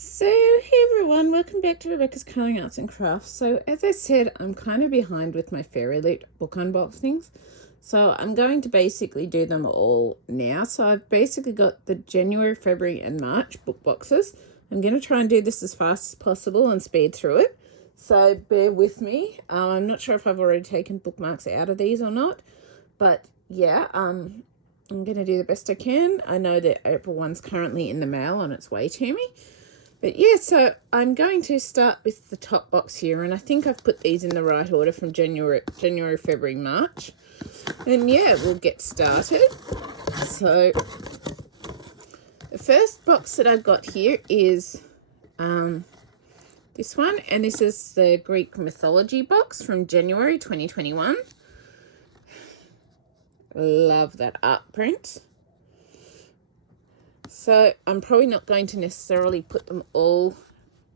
So, hey everyone, welcome back to Rebecca's Colouring Arts and Crafts. So, as I said, I'm kind of behind with my Fairyloot book unboxings. So, I'm going to basically do them all now. So, I've basically got the January, February, and March book boxes. I'm going to try and do this as fast as possible and speed through it. So, bear with me. I'm not sure if I've already taken bookmarks out of these or not. But, yeah, I'm going to do the best I can. I know that April 1's currently in the mail on its way to me. But yeah, so I'm going to start with the top box here, and I think I've put these in the right order from January, February, March. And yeah, we'll get started. So the first box that I've got here is this one, and this is the Greek mythology box from January 2021. Love that art print. So I'm probably not going to necessarily put them all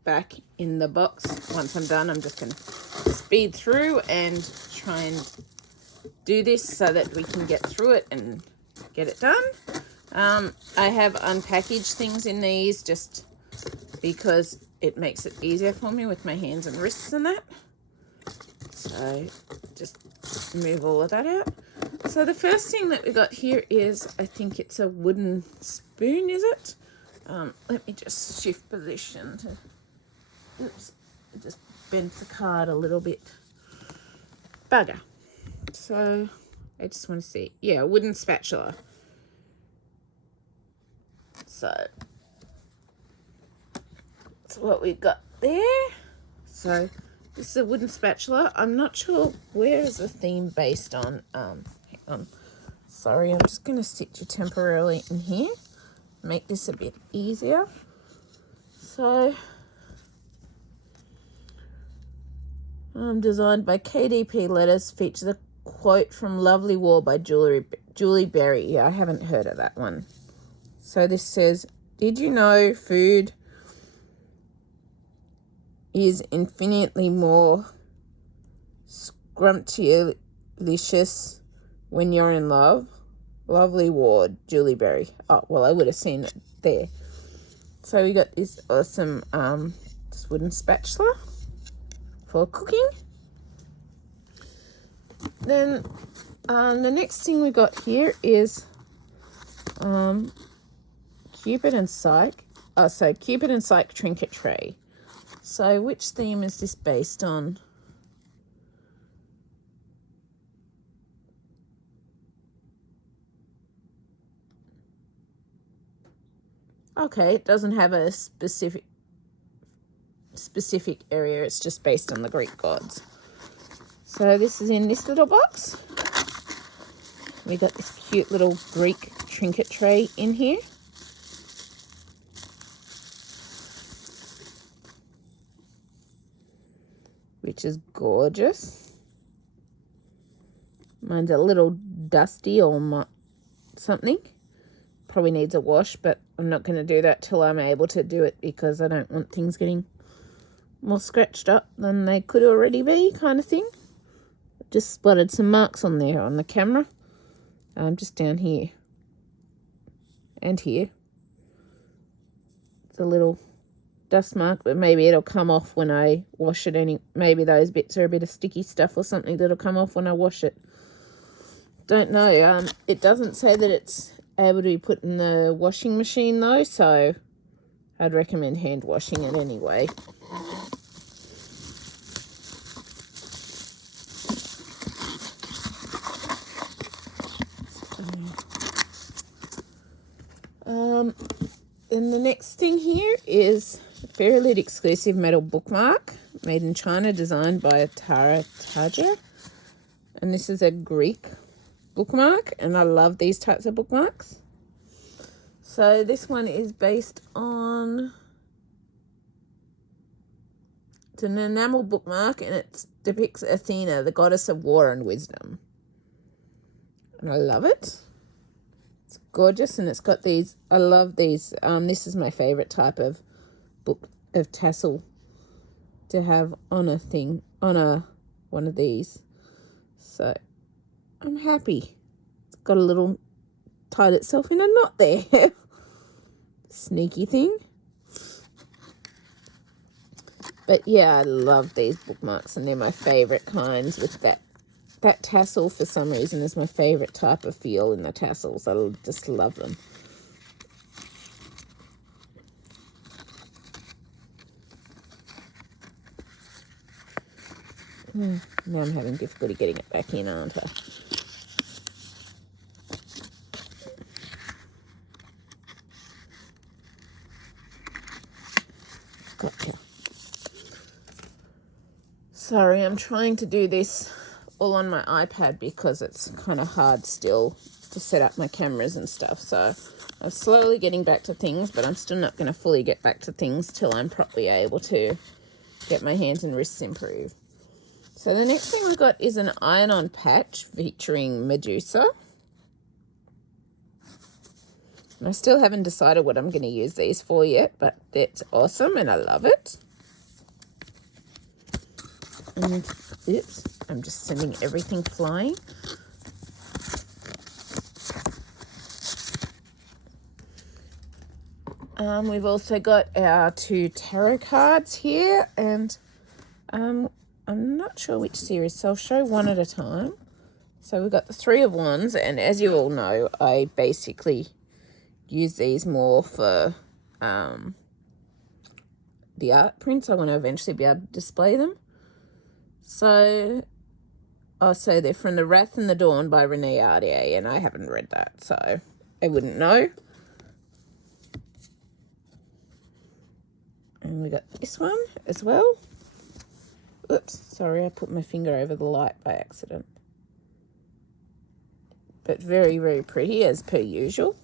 back in the box. Once I'm done, I'm just going to speed through and try and do this so that we can get through it and get it done. I have unpackaged things in these just because it makes it easier for me with my hands and wrists and that. So just move all of that out. So the first thing that we got here is, I think it's a wooden spoon, is it? Let me just shift position to, oops, I just bent the card a little bit. Bugger. So I just want to see, yeah, a wooden spatula. So that's what we've got there. So this is a wooden spatula. I'm not sure where is the theme based on. Hang on. Sorry, I'm just going to sit you temporarily in here. Make this a bit easier. So, designed by KDP Letters, features a quote from Lovely War by Julie Berry. Yeah, I haven't heard of that one. So this says, "Did you know food is infinitely more scrumptious when you're in love? Lovely Ward, Julie Berry." Oh, well, I would have seen it there. So we got this awesome this wooden spatula for cooking. Then the next thing we got here is Cupid and Psyche. So Cupid and Psyche trinket tray. So which theme is this based on? Okay, it doesn't have a specific area. It's just based on the Greek gods. So this is in this little box. We got this cute little Greek trinket tray in here. Which is gorgeous. Mine's a little dusty or something. Probably needs a wash, but I'm not going to do that till I'm able to do it because I don't want things getting more scratched up than they could already be, kind of thing. Just spotted some marks on there on the camera. Just down here and here. It's a little dust mark, but maybe it'll come off when I wash it. Maybe those bits are a bit of sticky stuff or something that'll come off when I wash it. Don't know. It doesn't say that it's able to be put in the washing machine though, so I'd recommend hand washing it anyway. Then the next thing here is a Fairyloot exclusive metal bookmark made in China, designed by Tara Taja. And this is a Greek bookmark, and I love these types of bookmarks. So this one is based on, it's an enamel bookmark, and it depicts Athena, the goddess of war and wisdom. And I love it. It's gorgeous, and it's got these, I love these. This is my favorite type of book of tassel to have on a thing, on one of these. So I'm happy. It's got a little, tied itself in a knot there. Sneaky thing. But yeah, I love these bookmarks, and they're my favourite kinds with that tassel. For some reason is my favourite type of feel in the tassels. I just love them. Now I'm having difficulty getting it back in, aren't I? Gotcha. Sorry, I'm trying to do this all on my iPad because it's kind of hard still to set up my cameras and stuff. So I'm slowly getting back to things, but I'm still not going to fully get back to things till I'm properly able to get my hands and wrists improved. So the next thing we got is an iron-on patch featuring Medusa. And I still haven't decided what I'm going to use these for yet, but that's awesome and I love it. And oops, I'm just sending everything flying. We've also got our 2 tarot cards here, and I'm not sure which series, so I'll show one at a time. So we've got the 3 of Wands, and as you all know, I basically use these more for the art prints. I want to eventually be able to display them. So they're from The Wrath and the Dawn by Renee Ardier, and I haven't read that, so I wouldn't know. And we got this one as well. Oops, sorry, I put my finger over the light by accident. But very, very pretty as per usual.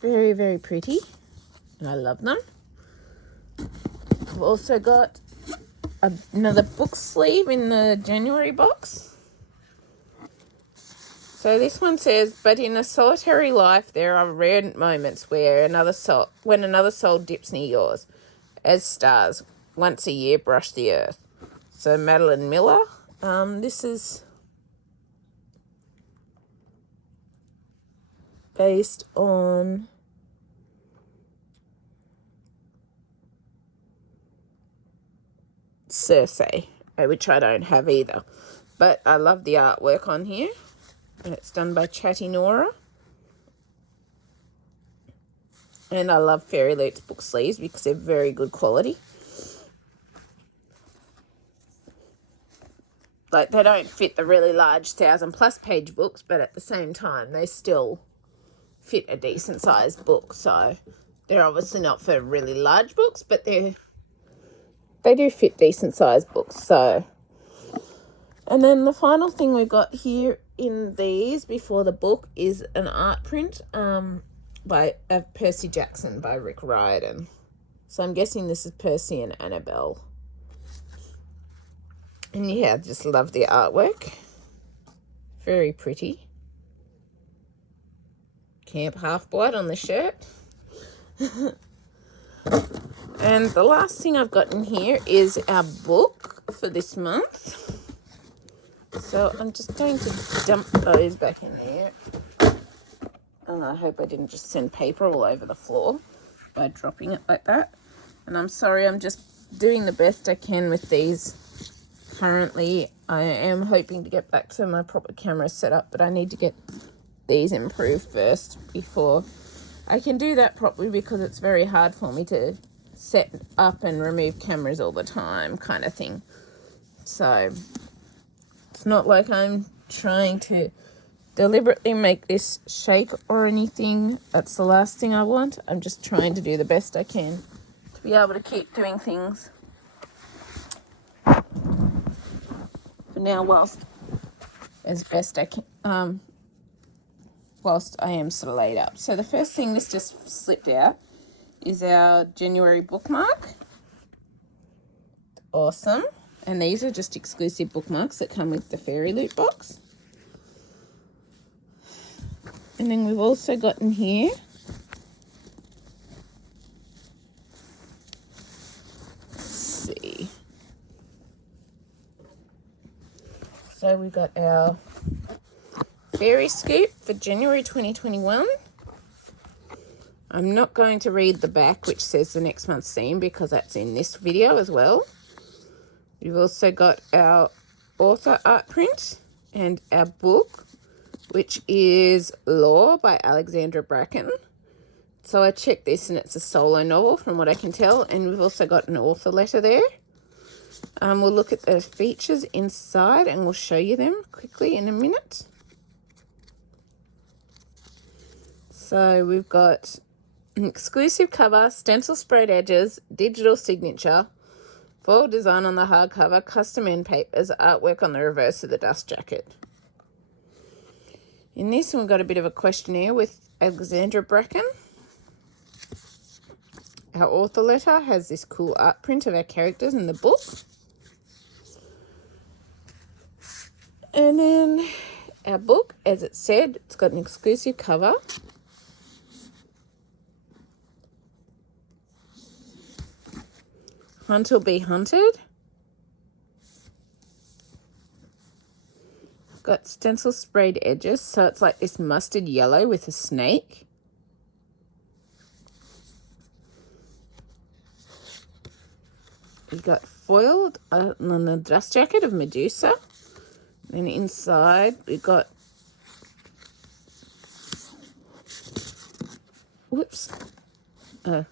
Very, very pretty. And I love them. I've also got another book sleeve in the January box. So this one says, but in a solitary life, there are rare moments where when another soul dips near yours. As stars, once a year, brush the earth. So Madeline Miller. This is based on Circe, which I don't have either. But I love the artwork on here. And it's done by Chatty Nora. And I love Fairyloot's book sleeves because they're very good quality. Like, they don't fit the really large 1,000+ page books, but at the same time, they still fit a decent sized book. So they're obviously not for really large books, but they do fit decent sized books. So, and then the final thing we've got here in these before the book is an art print by Percy Jackson by Rick Riordan. So I'm guessing this is Percy and Annabelle. And yeah, I just love the artwork. Very pretty. Camp Half-Blood on the shirt. And the last thing I've got in here is our book for this month. So I'm just going to dump those back in there. And I hope I didn't just send paper all over the floor by dropping it like that. And I'm sorry, I'm just doing the best I can with these. Currently, I am hoping to get back to my proper camera setup, but I need to get these improved first before I can do that properly, because it's very hard for me to set up and remove cameras all the time kind of thing. So it's not like I'm trying to deliberately make this shake or anything. That's the last thing I want. I'm just trying to do the best I can to be able to keep doing things for now, whilst as best I can, whilst I am sort of laid up. So the first thing this just slipped out is our January bookmark. Awesome. And these are just exclusive bookmarks that come with the Fairyloot box. And then we've also got in here so we've got our Fairy Scoop for January 2021. I'm not going to read the back, which says the next month's theme, because that's in this video as well. We've also got our author art print and our book, which is Law by Alexandra Bracken. So I checked this and it's a solo novel from what I can tell, and we've also got an author letter there. We'll look at the features inside and we'll show you them quickly in a minute. So we've got an exclusive cover, stencil sprayed edges, digital signature, foil design on the hardcover, custom end papers, artwork on the reverse of the dust jacket. In this one, we've got a bit of a questionnaire with Alexandra Bracken. Our author letter has this cool art print of our characters in the book. And then our book, as it said, it's got an exclusive cover. Hunt or Be Hunted. Got stencil sprayed edges, so it's like this mustard yellow with a snake. You got foiled on the dust jacket of Medusa. And inside we've got, whoops. Oh,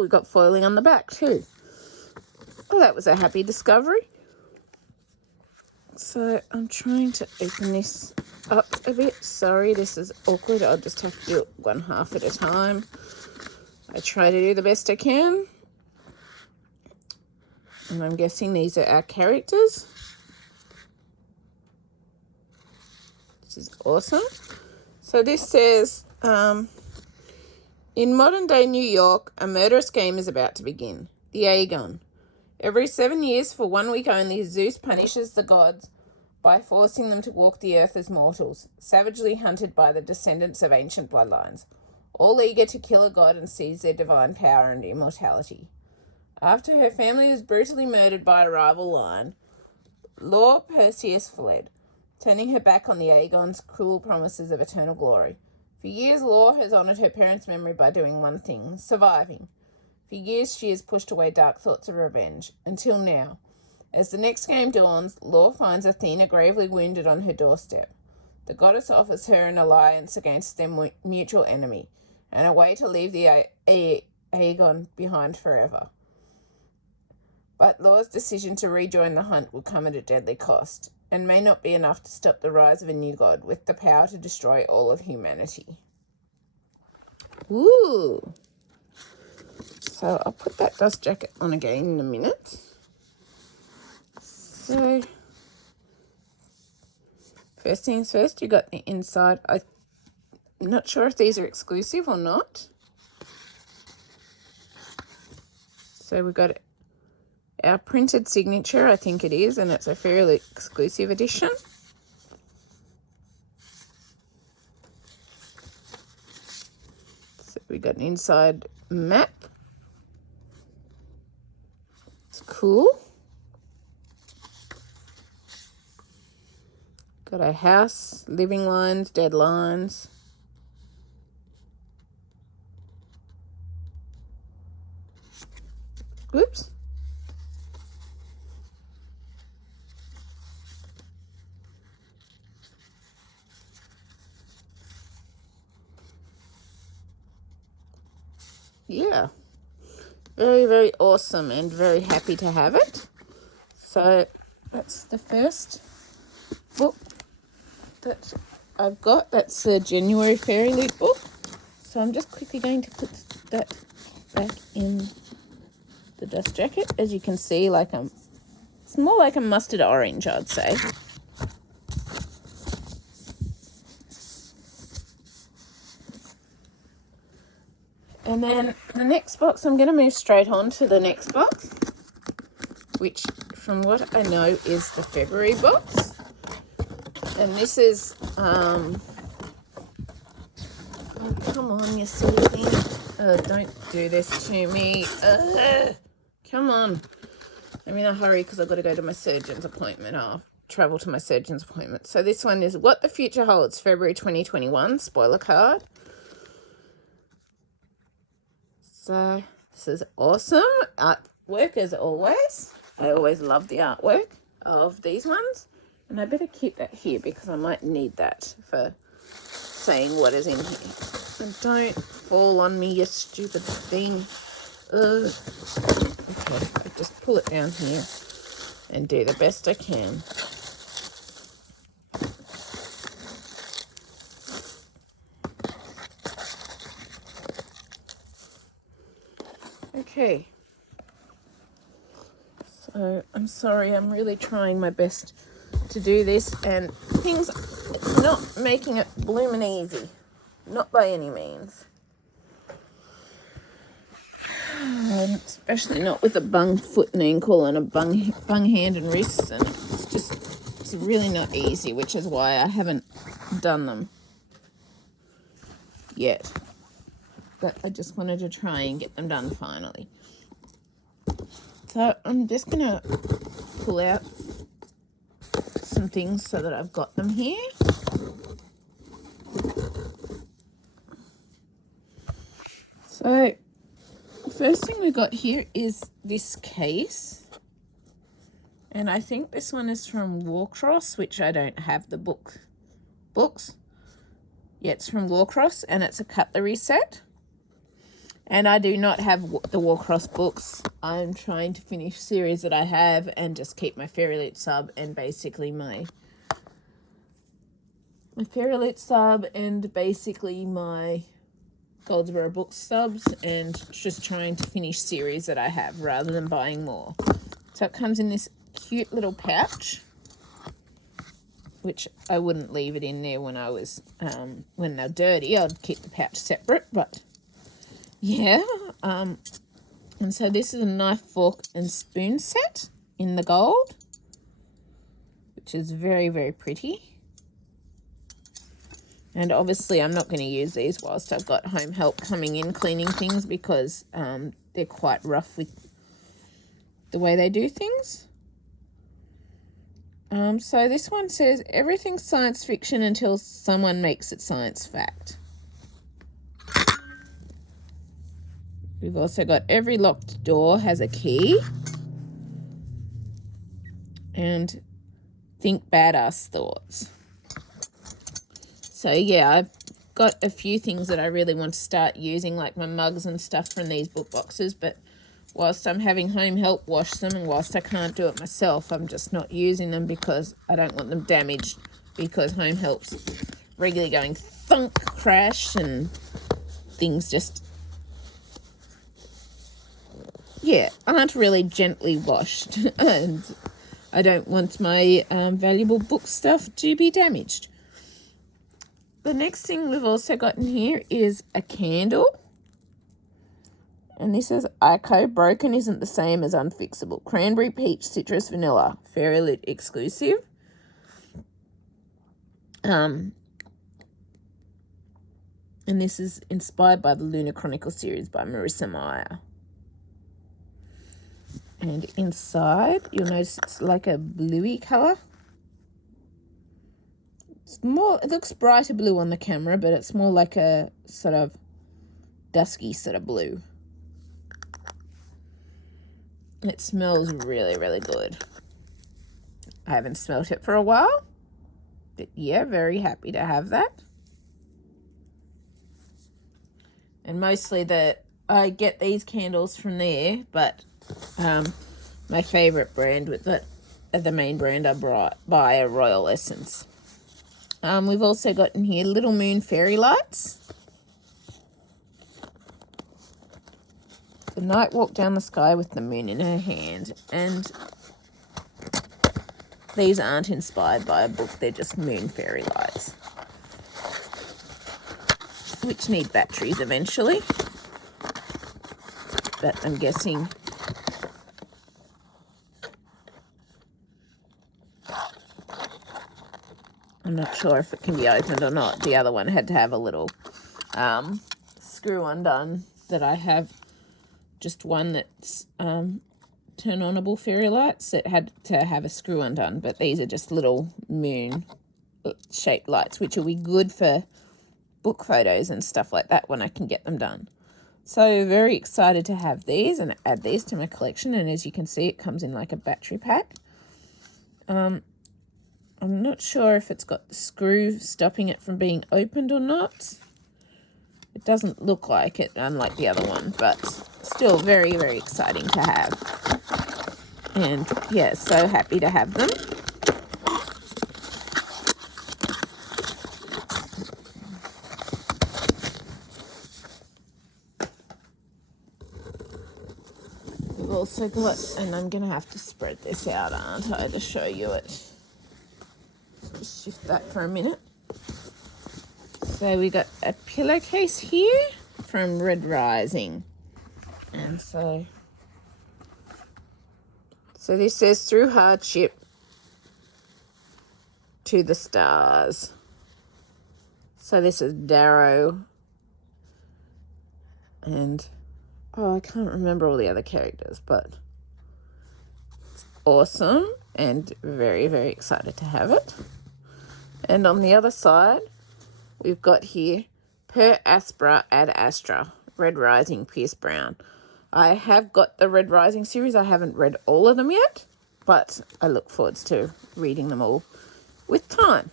we've got foiling on the back too. Oh, that was a happy discovery. So I'm trying to open this up a bit. Sorry, this is awkward. I'll just have to do it one half at a time. I try to do the best I can. And I'm guessing these are our characters. This is awesome. So this says, in modern day New York, a murderous game is about to begin. The Aegon. Every 7 years, for 1 week only, Zeus punishes the gods by forcing them to walk the earth as mortals, savagely hunted by the descendants of ancient bloodlines, all eager to kill a god and seize their divine power and immortality. After her family was brutally murdered by a rival line, Lord Perseus fled, turning her back on the Aegon's cruel promises of eternal glory. For years, Law has honoured her parents' memory by doing one thing, surviving. For years, she has pushed away dark thoughts of revenge, until now. As the next game dawns, Law finds Athena gravely wounded on her doorstep. The goddess offers her an alliance against their mutual enemy, and a way to leave the Aegon behind forever. But Law's decision to rejoin the hunt will come at a deadly cost, and may not be enough to stop the rise of a new god with the power to destroy all of humanity. Ooh! So I'll put that dust jacket on again in a minute. So, first things first, you got the inside. I'm not sure if these are exclusive or not. So we've got our printed signature, I think it is, and it's a fairly exclusive edition. So we got an inside map. It's cool. Got a house, living lines, dead lines. Whoops. Yeah, very, very awesome and very happy to have it. So that's the first book that I've got. That's the January Fairyloot book. So I'm just quickly going to put that back in the dust jacket. As you can see, it's more like a mustard orange, I'd say. And then the next box, I'm going to move straight on to the next box, which from what I know is the February box. And this is, oh, come on, you silly thing. Don't do this to me. Come on. I'm in a hurry because I've got to go to my surgeon's appointment. Oh, travel to my surgeon's appointment. So this one is What the Future Holds, February 2021, spoiler card. So this is awesome. Artwork as always. I always love the artwork of these ones. And I better keep that here because I might need that for saying what is in here. And don't fall on me, you stupid thing. Ugh. Okay, I just pull it down here and do the best I can. Okay. So I'm sorry, I'm really trying my best to do this, and things, it's not making it bloomin' easy. Not by any means. Especially not with a bung foot and ankle and a bung hand and wrists, and it's really not easy, which is why I haven't done them yet. But I just wanted to try and get them done finally. So I'm just gonna pull out some things so that I've got them here. So first thing we got here is this case, and I think this one is from Warcross, which I don't have the books. Yeah, it's from Warcross, and it's a cutlery set. And I do not have the Warcross books. I'm trying to finish series that I have and just keep my Fairyloot sub and basically my Fairyloot sub and basically my Goldsboro Books subs, and just trying to finish series that I have rather than buying more. So it comes in this cute little pouch, which I wouldn't leave it in there when I was when they're dirty. I'd keep the pouch separate, but yeah. And so this is a knife, fork and spoon set in the gold, which is very, very pretty. And obviously I'm not going to use these whilst I've got home help coming in cleaning things, because they're quite rough with the way they do things. So this one says, everything's science fiction until someone makes it science fact. We've also got every locked door has a key. And think badass thoughts. So yeah, I've got a few things that I really want to start using, like my mugs and stuff from these book boxes, but whilst I'm having home help wash them, and whilst I can't do it myself, I'm just not using them because I don't want them damaged, because home help's regularly going thunk, crash, and things just, yeah, aren't really gently washed. And I don't want my valuable book stuff to be damaged. The next thing we've also got in here is a candle. And this is Ico. Broken isn't the same as unfixable. Cranberry, peach, citrus, vanilla. Fairyloot exclusive. And this is inspired by the Lunar Chronicle series by Marissa Meyer. And inside, you'll notice it's like a bluey colour. It's more, it looks brighter blue on the camera, but it's more like a sort of dusky sort of blue. It smells really, really good. I haven't smelt it for a while, but yeah, very happy to have that. And mostly I get these candles from there, but my favourite brand with the main brand I buy a Royal Essence. We've also got in here Little Moon Fairy Lights. The night walked down the sky with the moon in her hand. And these aren't inspired by a book, they're just moon fairy lights, which need batteries eventually. But I'm guessing I'm not sure if it can be opened or not. The other one had to have a little screw undone that I have. Just one that's turn-onable fairy lights that had to have a screw undone, but these are just little moon-shaped lights, which will be good for book photos and stuff like that when I can get them done. So very excited to have these and add these to my collection. And as you can see, it comes in like a battery pack. I'm not sure if it's got the screw stopping it from being opened or not. It doesn't look like it, unlike the other one, but still very, very exciting to have. And yeah, so happy to have them. We've also got, and I'm going to have to spread this out, aren't I, to show you it. Just shift that for a minute. So we got a pillowcase here from Red Rising. And so this says through hardship to the stars. So this is Darrow. And oh, I can't remember all the other characters, but it's awesome and very, very excited to have it. And on the other side, we've got here Per Aspera ad Astra, Red Rising, Pierce Brown. I have got the Red Rising series. I haven't read all of them yet, but I look forward to reading them all with time.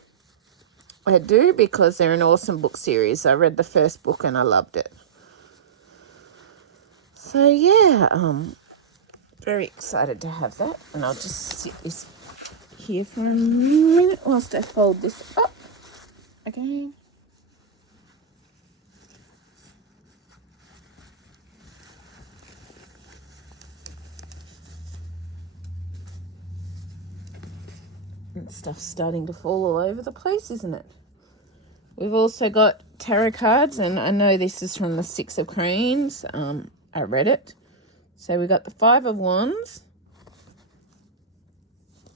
I do, because they're an awesome book series. I read the first book and I loved it. So yeah, very excited to have that. And I'll just sit this here for a minute whilst I fold this up again. And stuff's starting to fall all over the place, isn't it? We've also got tarot cards, and I know this is from the Six of Cranes. I read it. So we got the Five of Wands.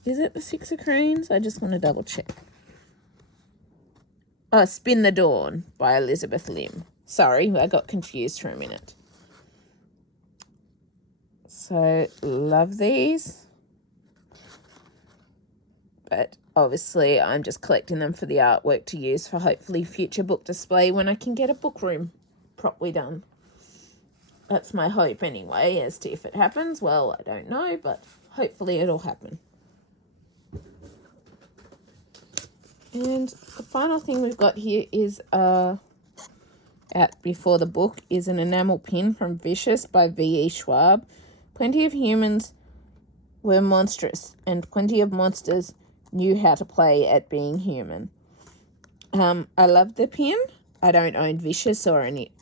Is it the Six of Cranes? I just want to double check. Oh, Spin the Dawn by Elizabeth Lim. Sorry, I got confused for a minute. So, love these. But obviously I'm just collecting them for the artwork to use for hopefully future book display when I can get a book room properly done. That's my hope anyway. As to if it happens, well, I don't know, but hopefully it'll happen. And the final thing we've got here is out before the book is an enamel pin from Vicious by V.E. Schwab. Plenty of humans were monstrous, and plenty of monsters knew how to play at being human. I love the pin. I don't own Vicious or any.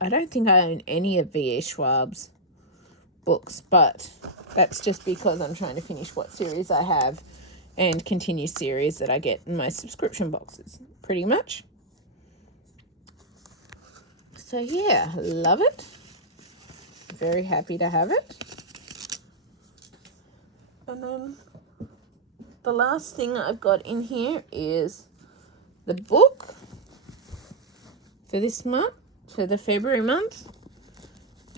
I don't think I own any of V.E. Schwab's books, but that's just because I'm trying to finish what series I have and continue series that I get in my subscription boxes, pretty much. So yeah, love it. Very happy to have it. And then the last thing I've got in here is the book for this month, for the February month.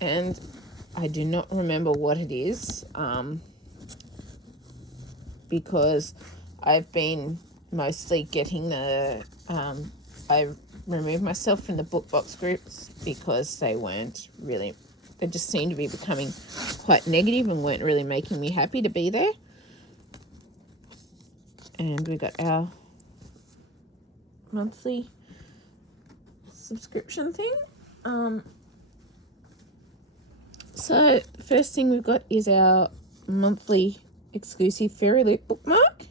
And I do not remember what it is, because I've been mostly getting the, I removed myself from the book box groups because they just seemed to be becoming quite negative and weren't really making me happy to be there. And we got our monthly subscription thing. So the first thing we've got is our monthly exclusive Fairyloot bookmark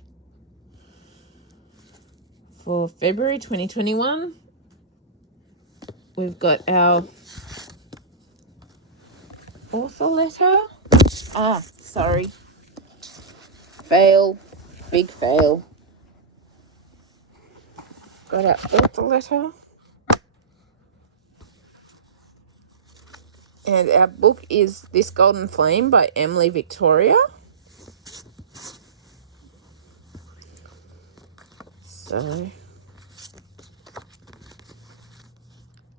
for February 2021. We've got our author letter. Sorry. Fail. Big fail. Got our author letter. And our book is This Golden Flame by Emily Victoria. So,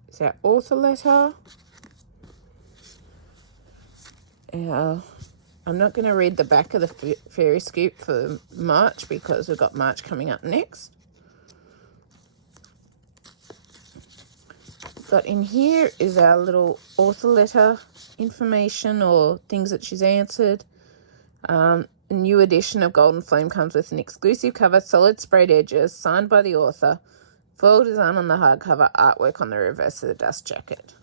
it's our author letter. Our I'm not going to read the back of the Fairy Scoop for March because we've got March coming up next. But in here is our little author letter information or things that she's answered. A new edition of Golden Flame comes with an exclusive cover, solid sprayed edges, signed by the author, foil design on the hardcover, artwork on the reverse of the dust jacket.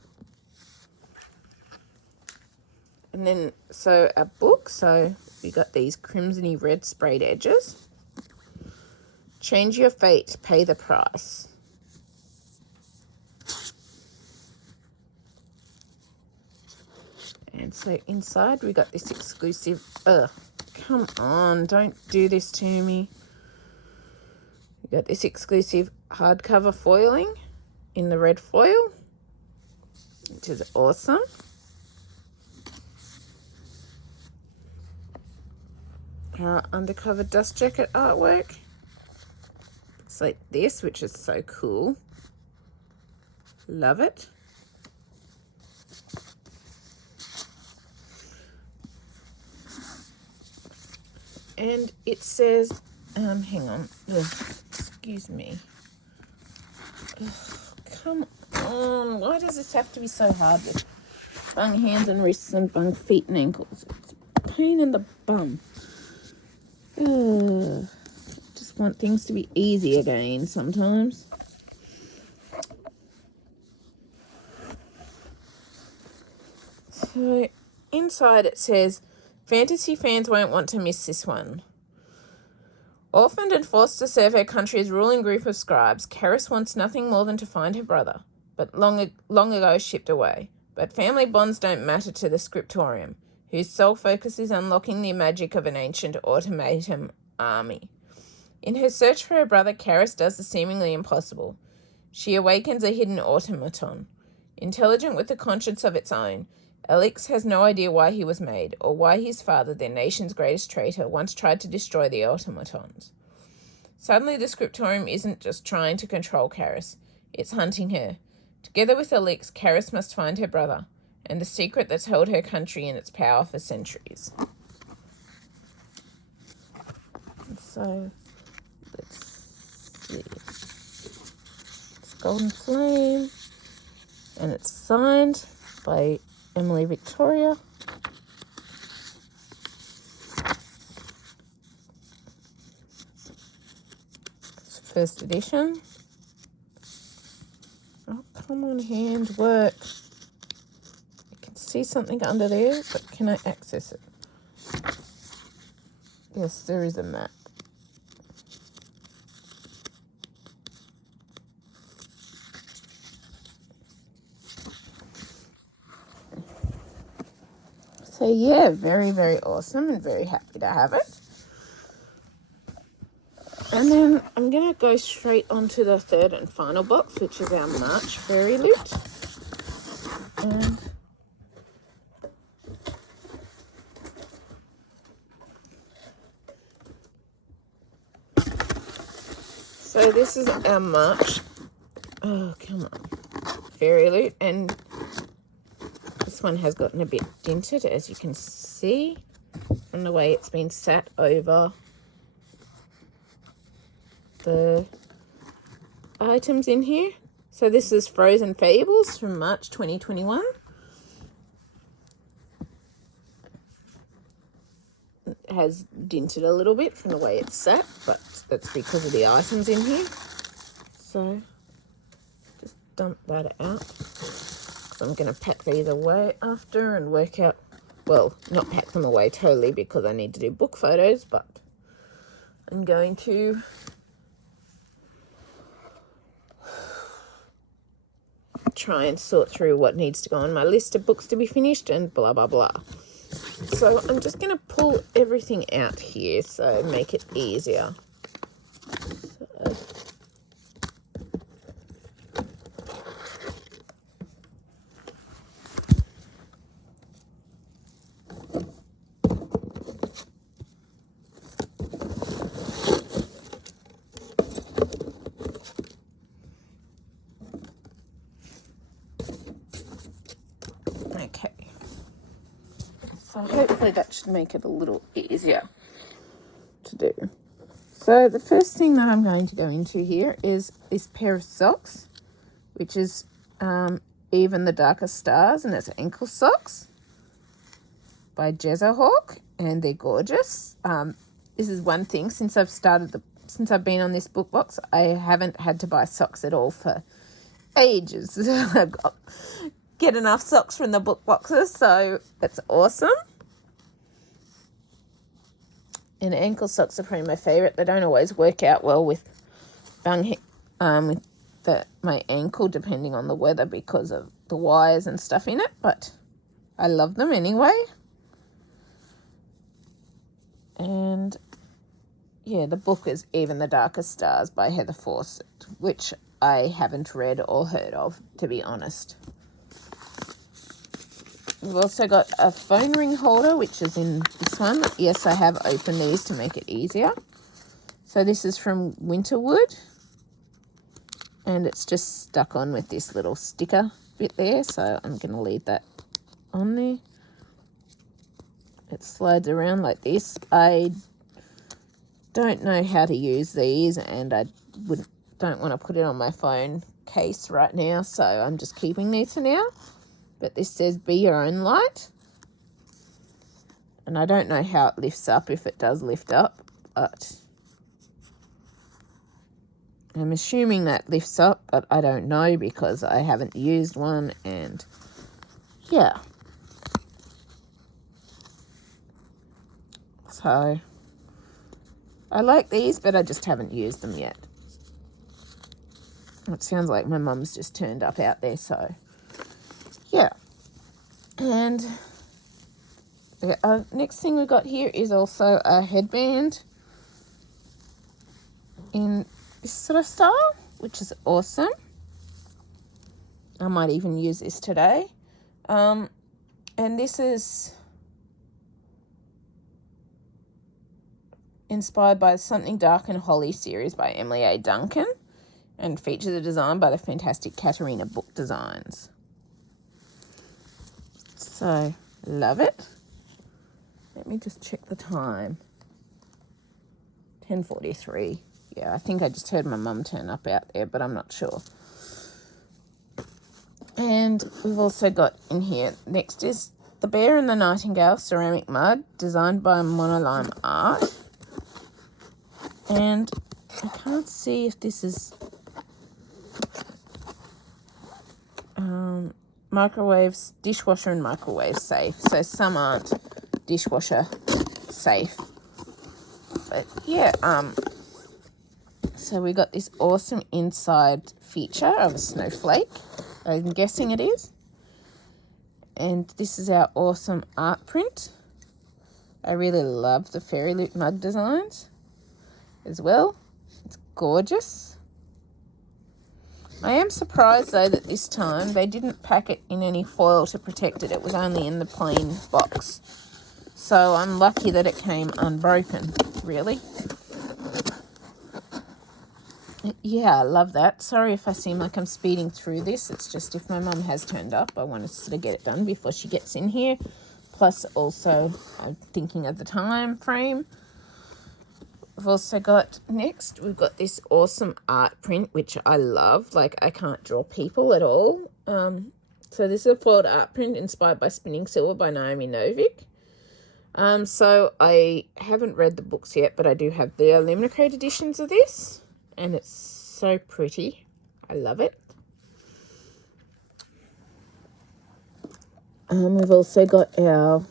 And then, so our book, so we got these crimsony red sprayed edges. Change your fate, pay the price. And so inside we got this exclusive, come on, don't do this to me. We got this exclusive hardcover foiling in the red foil, which is awesome. Our undercover dust jacket artwork. Looks like this, which is so cool. Love it. And it says, hang on, excuse me. Ugh, come on, why does this have to be so hard with bung hands and wrists and bung feet and ankles? It's a pain in the bum. Just want things to be easy again sometimes. So inside it says, fantasy fans won't want to miss this one. Orphaned and forced to serve her country's ruling group of scribes, Karis wants nothing more than to find her brother, but long ago shipped away. But family bonds don't matter to the scriptorium, whose sole focus is unlocking the magic of an ancient automaton army. In her search for her brother, Karis does the seemingly impossible. She awakens a hidden automaton. Intelligent with a conscience of its own, Elix has no idea why he was made, or why his father, their nation's greatest traitor, once tried to destroy the automatons. Suddenly the scriptorium isn't just trying to control Karis, it's hunting her. Together with Elix, Karis must find her brother, and the secret that's held her country in its power for centuries. So, let's see. It's Golden Flame, and it's signed by Emily Victoria. It's first edition. Oh, come on, hand work. I can see something under there, but can I access it? Yes, there is a map. So yeah, very, very awesome and very happy to have it. And then I'm going to go straight onto the third and final box, which is our March Fairyloot. And so this is our March, oh come on, Fairyloot, and this one has gotten a bit dinted, as you can see from the way it's been sat over the items in here. So this is Frozen Fables from March 2021. It has dinted a little bit from the way it's sat, but that's because of the items in here. So just dump that out. I'm going to pack these away after and work out, well, not pack them away totally because I need to do book photos, but I'm going to try and sort through what needs to go on my list of books to be finished and blah, blah, blah. So I'm just going to pull everything out here so make it easier. So, So hopefully that should make it a little easier to do. So the first thing that I'm going to go into here is this pair of socks, which is Even the Darkest Stars, and it's ankle socks by Jezahawk, and they're gorgeous. This is one thing, since I've been on this book box, I haven't had to buy socks at all for ages. I've get enough socks from the book boxes, so it's awesome. And ankle socks are probably my favourite. They don't always work out well with my ankle, depending on the weather, because of the wires and stuff in it, but I love them anyway. And yeah, the book is Even the Darkest Stars by Heather Fawcett, which I haven't read or heard of, to be honest. We've also got a phone ring holder, which is in this one. Yes, I have opened these to make it easier. So this is from Winterwood, and it's just stuck on with this little sticker bit there, so I'm going to leave that on there. It slides around like this. I don't know how to use these, and I don't want to put it on my phone case right now, so I'm just keeping these for now. But this says be your own light, and I don't know how it lifts up, if it does lift up, but I'm assuming that lifts up, but I don't know because I haven't used one, and yeah. So I like these, but I just haven't used them yet. It sounds like my mum's just turned up out there, so yeah. And next thing we got here is also a headband in this sort of style, which is awesome. I might even use this today. And this is inspired by Something Dark and Holly series by Emily A. Duncan, and features a design by the fantastic Katarina Book Designs. So, love it. Let me just check the time. 10:43. Yeah, I think I just heard my mum turn up out there, but I'm not sure. And we've also got in here, next is The Bear and the Nightingale ceramic mug, designed by Monolime Art. And I can't see if this is dishwasher and microwave safe. So some aren't dishwasher safe. But yeah, so we got this awesome inside feature of a snowflake. I'm guessing it is. And this is our awesome art print. I really love the Fairyloot mug designs as well. It's gorgeous. I am surprised though that this time they didn't pack it in any foil to protect it. It was only in the plain box. So I'm lucky that it came unbroken, really. Yeah, I love that. Sorry if I seem like I'm speeding through this. It's just if my mum has turned up, I want to sort of get it done before she gets in here. Plus also I'm thinking of the time frame. We've also got, next, we've got this awesome art print, which I love. Like, I can't draw people at all. So this is a foiled art print inspired by Spinning Silver by Naomi Novik. So I haven't read the books yet, but I do have the Illuminate editions of this. And it's so pretty. I love it. We've also got our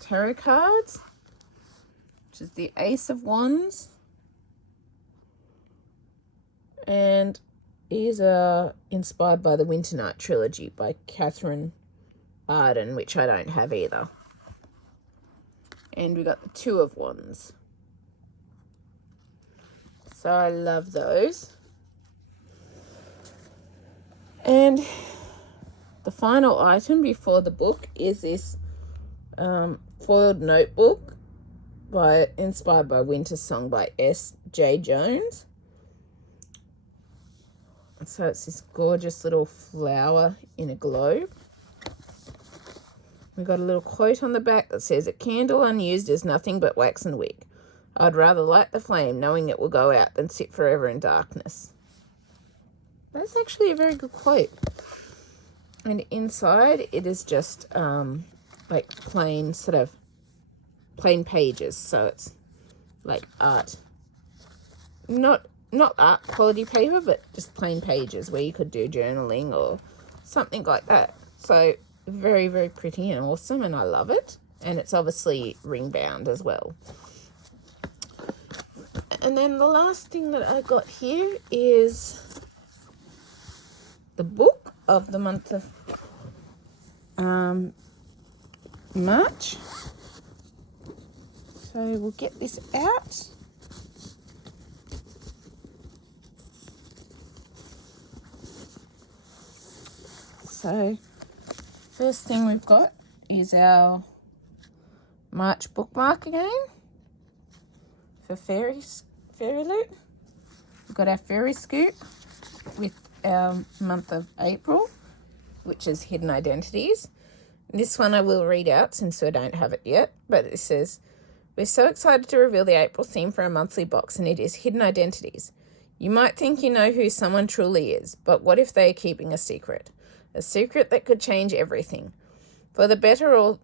tarot cards, which is the Ace of Wands. And these are inspired by the Winter Night trilogy by Catherine Arden, which I don't have either. And we got the Two of Wands. So I love those. And the final item before the book is this foiled notebook inspired by Winter Song by S.J. Jones. So it's this gorgeous little flower in a globe. We've got a little quote on the back that says, "A candle unused is nothing but wax and wick. I'd rather light the flame knowing it will go out than sit forever in darkness." That's actually a very good quote. And inside it is just like plain pages. So it's like art. Not art quality paper, but just plain pages where you could do journaling or something like that. So very, very pretty and awesome, and I love it. And it's obviously ring bound as well. And then the last thing that I got here is the book of the month of March. So we'll get this out. So first thing we've got is our March bookmark again for Fairyloot. We've got our fairy scoop with our month of April, which is Hidden Identities. This one I will read out since I don't have it yet, but it says, "We're so excited to reveal the April theme for our monthly box, and it is Hidden Identities. You might think you know who someone truly is, but what if they are keeping a secret? A secret that could change everything, for the better or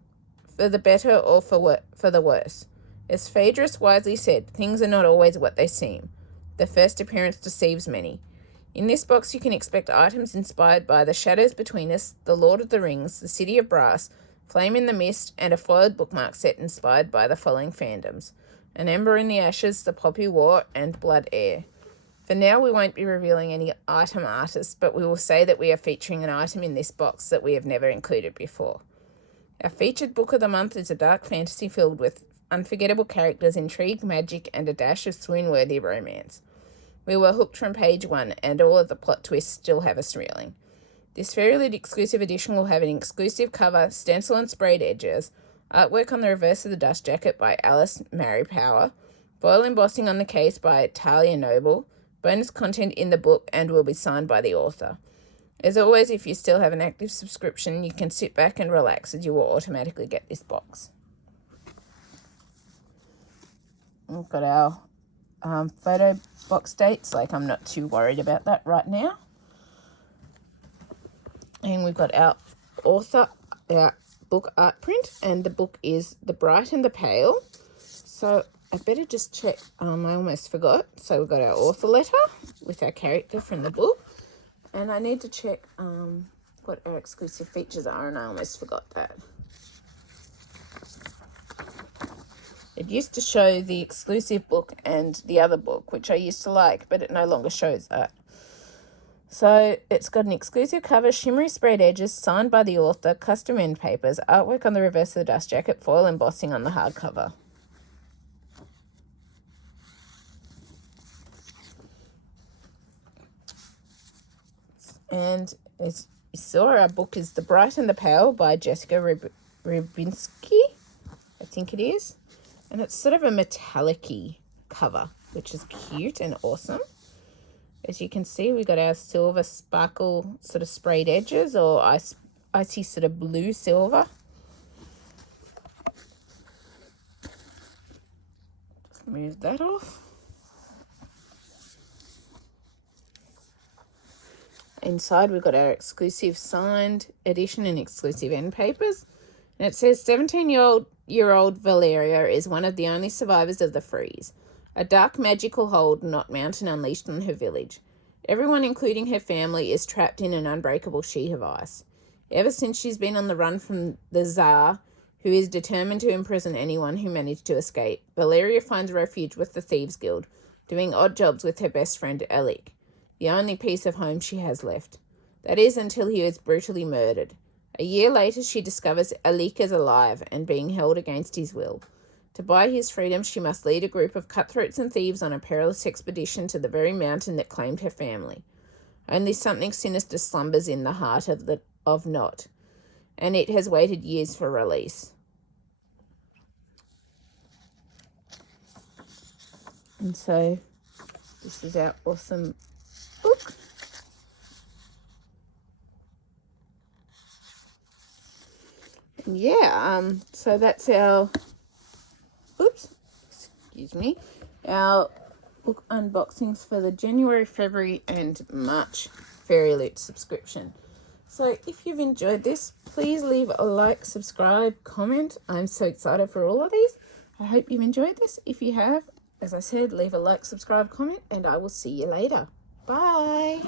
for the worse. As Phaedrus wisely said, things are not always what they seem. The first appearance deceives many. In this box you can expect items inspired by The Shadows Between Us, The Lord of the Rings, The City of Brass, Flame in the Mist, and a foiled bookmark set inspired by the following fandoms: An Ember in the Ashes, The Poppy War, and Blood Heir. For now, we won't be revealing any item artists, but we will say that we are featuring an item in this box that we have never included before. Our featured book of the month is a dark fantasy filled with unforgettable characters, intrigue, magic, and a dash of swoon-worthy romance. We were hooked from page one, and all of the plot twists still have us reeling. This Fairyloot exclusive edition will have an exclusive cover, stencil and sprayed edges, artwork on the reverse of the dust jacket by Alice Mary Power, foil embossing on the case by Talia Noble, bonus content in the book, and will be signed by the author. As always, if you still have an active subscription, you can sit back and relax as you will automatically get this box. We've got our photo box dates, like I'm not too worried about that right now. And we've got our book art print, and the book is The Bright and the Pale. So I better just check, I almost forgot. So we've got our author letter with our character from the book. And I need to check what our exclusive features are, and I almost forgot that. It used to show the exclusive book and the other book, which I used to like, but it no longer shows that. So it's got an exclusive cover, shimmery sprayed edges, signed by the author, custom end papers, artwork on the reverse of the dust jacket, foil embossing on the hardcover. And as you saw, our book is The Bright and the Pale by Jessica Rybinski, I think it is. And it's sort of a metallic-y cover, which is cute and awesome. As you can see, we got our silver sparkle sort of sprayed edges, or icy sort of blue silver. Just move that off. Inside, we've got our exclusive signed edition and exclusive end papers. And it says 17-year-old Valeria is one of the only survivors of the freeze. A dark magical hold not mountain unleashed on her village. Everyone, including her family, is trapped in an unbreakable sheet of ice. Ever since she's been on the run from the Tsar, who is determined to imprison anyone who managed to escape, Valeria finds refuge with the Thieves Guild, doing odd jobs with her best friend Alec, the only piece of home she has left. That is until he is brutally murdered. A year later, she discovers Alec is alive and being held against his will. To buy his freedom, she must lead a group of cutthroats and thieves on a perilous expedition to the very mountain that claimed her family. Only something sinister slumbers in the heart of Not, and it has waited years for release. And so, this is our awesome book. yeah, so that's our, oops, excuse me, our book unboxings for the January, February and March Fairyloot subscription. So if you've enjoyed this, please leave a like, subscribe, comment. I'm so excited for all of these. I hope you've enjoyed this. If you have, as I said, leave a like, subscribe, comment, and I will see you later. Bye.